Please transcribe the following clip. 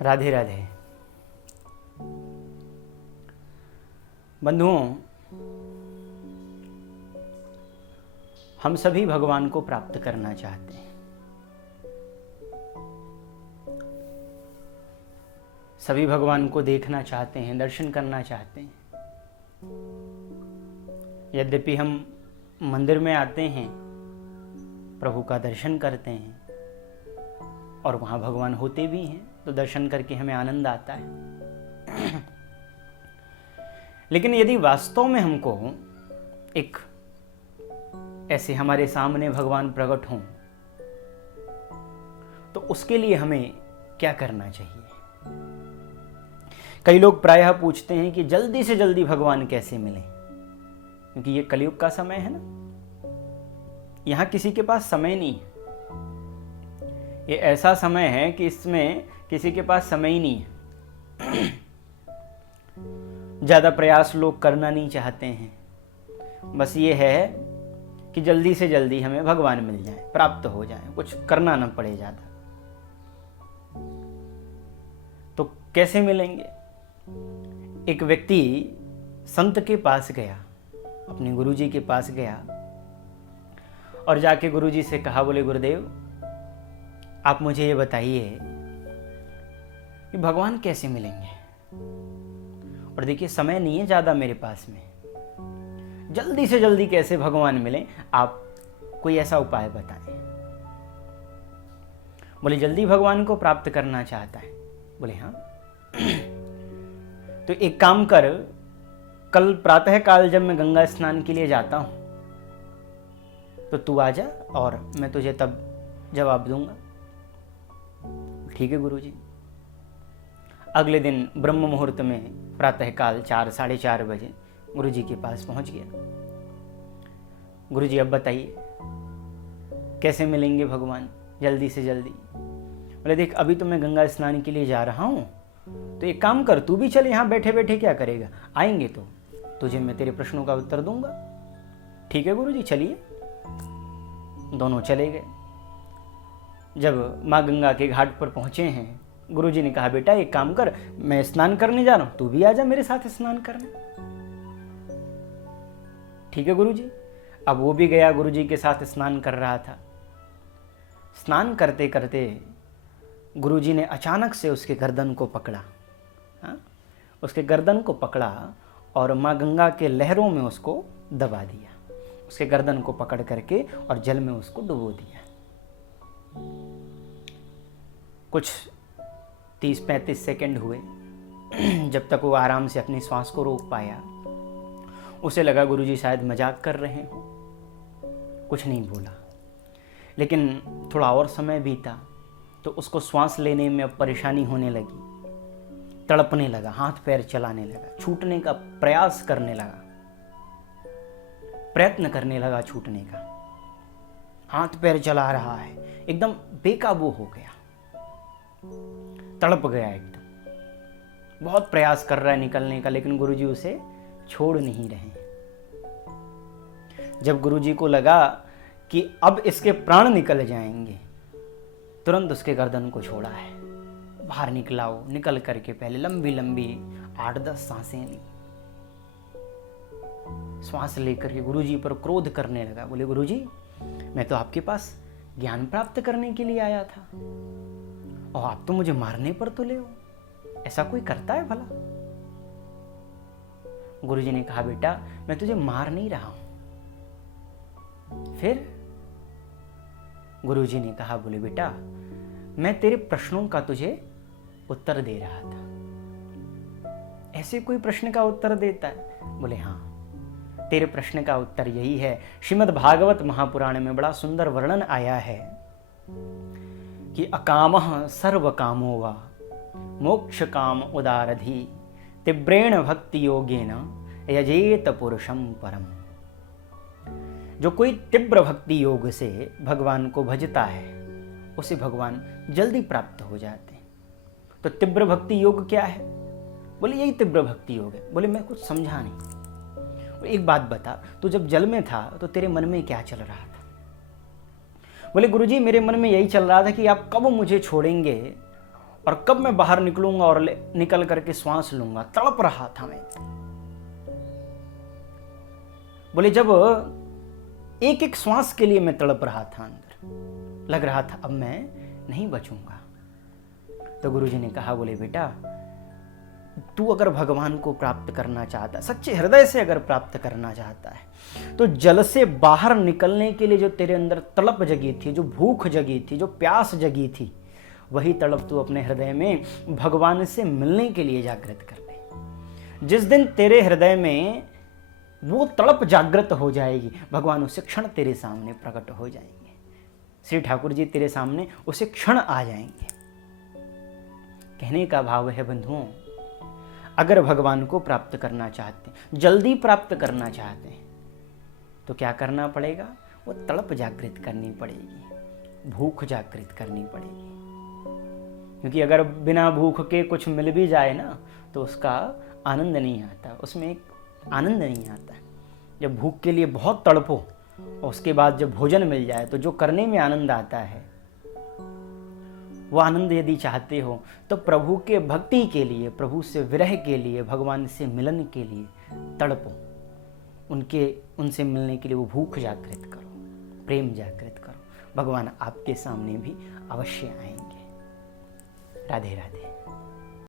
राधे राधे। बंधुओं, हम सभी भगवान को प्राप्त करना चाहते हैं। सभी भगवान को देखना चाहते हैं, दर्शन करना चाहते हैं। यद्यपि हम मंदिर में आते हैं, प्रभु का दर्शन करते हैं और वहाँ भगवान होते भी हैं, तो दर्शन करके हमें आनंद आता है। लेकिन यदि वास्तव में हमको एक ऐसे हमारे सामने भगवान प्रकट हों, तो उसके लिए हमें क्या करना चाहिए? कई लोग प्रायः पूछते हैं कि जल्दी से जल्दी भगवान कैसे मिले, क्योंकि ये कलयुग का समय है ना। यहां किसी के पास समय नहीं है। ये ऐसा समय है कि इसमें किसी के पास समय ही नहीं है। ज्यादा प्रयास लोग करना नहीं चाहते हैं। बस ये है कि जल्दी से जल्दी हमें भगवान मिल जाए, प्राप्त हो जाए, कुछ करना ना पड़े ज्यादा। तो कैसे मिलेंगे? एक व्यक्ति संत के पास गया, अपने गुरुजी के पास गया और जाके गुरुजी से कहा, बोले गुरुदेव आप मुझे ये बताइए कि भगवान कैसे मिलेंगे। और देखिए समय नहीं है ज़्यादा मेरे पास में, जल्दी से जल्दी कैसे भगवान मिले, आप कोई ऐसा उपाय बताएं। बोले जल्दी भगवान को प्राप्त करना चाहता है? बोले हाँ। तो एक काम कर, कल प्रातः काल जब मैं गंगा स्नान के लिए जाता हूं तो तू आ जा और मैं तुझे तब जवाब दूंगा। ठीक है गुरुजी। अगले दिन ब्रह्म मुहूर्त में प्रातः काल 4 साढ़े 4 बजे गुरुजी के पास पहुंच गया। गुरुजी अब बताइए कैसे मिलेंगे भगवान जल्दी से जल्दी? बोले देख अभी तो मैं गंगा स्नान के लिए जा रहा हूं, तो एक काम कर, तू भी चल, यहां बैठे बैठे क्या करेगा, आएंगे तो तुझे मैं तेरे प्रश्नों का उत्तर दूंगा। ठीक है गुरुजी चलिए। दोनों चले गए। जब माँ गंगा के घाट पर पहुंचे हैं, गुरुजी ने कहा बेटा एक काम कर, मैं स्नान करने जा रहा हूं, तू भी आ जा मेरे साथ स्नान करने। ठीक है गुरुजी। अब वो भी गया, गुरुजी के साथ स्नान कर रहा था। स्नान करते करते गुरुजी ने अचानक से उसके गर्दन को पकड़ा। उसके गर्दन को पकड़ा और माँ गंगा के लहरों में उसको दबा दिया। उसके गर्दन को पकड़ करके और जल में उसको डुबो दिया। कुछ 30-35 सेकंड हुए, जब तक वो आराम से अपनी श्वास को रोक पाया। उसे लगा गुरुजी शायद मजाक कर रहे हो, कुछ नहीं बोला। लेकिन थोड़ा और समय बीता तो उसको श्वास लेने में अब परेशानी होने लगी, तड़पने लगा, हाथ पैर चलाने लगा, छूटने का प्रयास करने लगा, प्रयत्न करने लगा छूटने का। हाथ पैर चला रहा है, एकदम बेकाबू हो गया, तड़प गया एकदम। बहुत प्रयास कर रहा है निकलने का, लेकिन गुरुजी उसे छोड़ नहीं रहे। जब गुरुजी को लगा कि अब इसके प्राण निकल जाएंगे, तुरंत उसके गर्दन को छोड़ा है, बाहर निकला। वो निकल करके पहले लंबी लंबी 8-10 सांसें ली। श्वास लेकर के गुरुजी पर क्रोध करने लगा। बोले गुरुजी मैं तो आपके पास ज्ञान प्राप्त करने के लिए आया था और आप तो मुझे मारने पर तुले हो, ऐसा कोई करता है भला? गुरुजी ने कहा बेटा मैं तुझे मार नहीं रहा हूं। फिर गुरुजी ने कहा, बोले बेटा मैं तेरे प्रश्नों का तुझे उत्तर दे रहा था। ऐसे कोई प्रश्न का उत्तर देता है? बोले हाँ, तेरे प्रश्न का उत्तर यही है। श्रीमद् भागवत महापुराण में बड़ा सुंदर वर्णन आया है कि अकामः सर्व कामो वा मोक्ष काम उदारधि तीव्रेण भक्ति योगेन यजेत पुरुषम परम। जो कोई तीव्र भक्ति योग से भगवान को भजता है उसे भगवान जल्दी प्राप्त हो जाते हैं। तो तीव्र भक्ति योग क्या है? बोले यही तीव्र भक्ति योग है। बोले मैं कुछ समझा नहीं। एक बात बता, तू जब जल में था तो तेरे मन में क्या चल रहा था? बोले गुरुजी मेरे मन में यही चल रहा था कि आप कब मुझे छोड़ेंगे और कब मैं बाहर निकलूंगा और निकल करके श्वास लूंगा, तड़प रहा था मैं। बोले जब एक एक श्वास के लिए मैं तड़प रहा था, अंदर लग रहा था अब मैं नहीं बचूंगा। तो गुरुजी ने कहा, बोले बेटा तू अगर भगवान को प्राप्त करना चाहता है, सच्चे हृदय से अगर प्राप्त करना चाहता है, तो जल से बाहर निकलने के लिए जो तेरे अंदर तड़प जगी थी, जो भूख जगी थी, जो प्यास जगी थी, वही तड़प तू अपने हृदय में भगवान से मिलने के लिए जागृत कर ले। जिस दिन तेरे हृदय में वो तड़प जागृत हो जाएगी, भगवान उसे क्षण तेरे सामने प्रकट हो जाएंगे। श्री ठाकुर जी तेरे सामने उसे क्षण आ जाएंगे। कहने का भाव है बंधुओं, अगर भगवान को प्राप्त करना चाहते हैं, जल्दी प्राप्त करना चाहते हैं, तो क्या करना पड़ेगा? वो तड़प जागृत करनी पड़ेगी, भूख जागृत करनी पड़ेगी। क्योंकि अगर बिना भूख के कुछ मिल भी जाए ना, तो उसका आनंद नहीं आता, उसमें एक आनंद नहीं आता। जब भूख के लिए बहुत तड़पो और उसके बाद जब भोजन मिल जाए, तो जो करने में आनंद आता है, वो आनंद यदि चाहते हो तो प्रभु के भक्ति के लिए, प्रभु से विरह के लिए, भगवान से मिलन के लिए तड़पो। उनसे मिलने के लिए वो भूख जागृत करो, प्रेम जागृत करो। भगवान आपके सामने भी अवश्य आएंगे। राधे राधे।